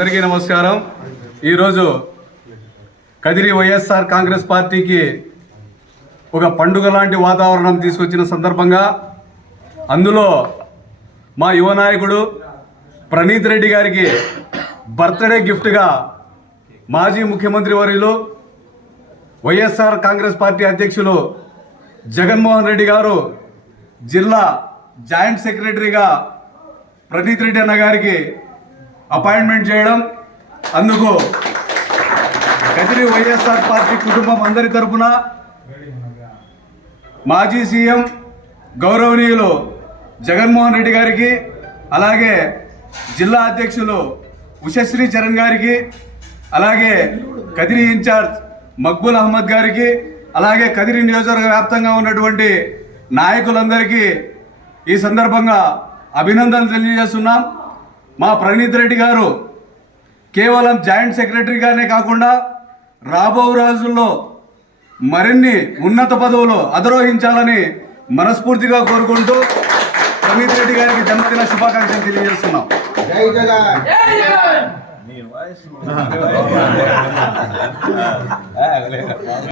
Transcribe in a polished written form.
అందరికీ నమస్కారం. ఈరోజు కదిరి వైఎస్ఆర్ కాంగ్రెస్ పార్టీకి ఒక పండుగ లాంటి వాతావరణం తీసుకొచ్చిన సందర్భంగా అందులో మా యువ నాయకుడు ప్రణీత్ రెడ్డి గారికి బర్త్డే గిఫ్ట్గా మాజీ ముఖ్యమంత్రి వర్యులు వైఎస్ఆర్ కాంగ్రెస్ పార్టీ అధ్యక్షులు జగన్మోహన్ రెడ్డి గారు జిల్లా జాయింట్ సెక్రటరీగా ప్రణీత్ రెడ్డి అన్న గారికి అపాయింట్మెంట్ చేయడం, అందుకు కదిరి వైఎస్ఆర్ పార్టీ కుటుంబం అందరి తరపున మాజీ సీఎం గౌరవనీయులు జగన్మోహన్ రెడ్డి గారికి, అలాగే జిల్లా అధ్యక్షులు ఉషశ్రీ చరణ్ గారికి, అలాగే కదిరి ఇన్ఛార్జ్ మక్బూల్ అహ్మద్ గారికి, అలాగే కదిరి నియోజకవర్గ వ్యాప్తంగా ఉన్నటువంటి నాయకులందరికీ ఈ సందర్భంగా అభినందనలు తెలియజేస్తున్నాం. మా ప్రణీత్ రెడ్డి గారు కేవలం జాయింట్ సెక్రటరీగానే కాకుండా రాబో రోజుల్లో మరిన్ని ఉన్నత పదవులు అధిరోహించాలని మనస్ఫూర్తిగా కోరుకుంటూ ప్రణీత్ రెడ్డి గారికి జన్మదిన శుభాకాంక్షలు తెలియజేస్తున్నాం.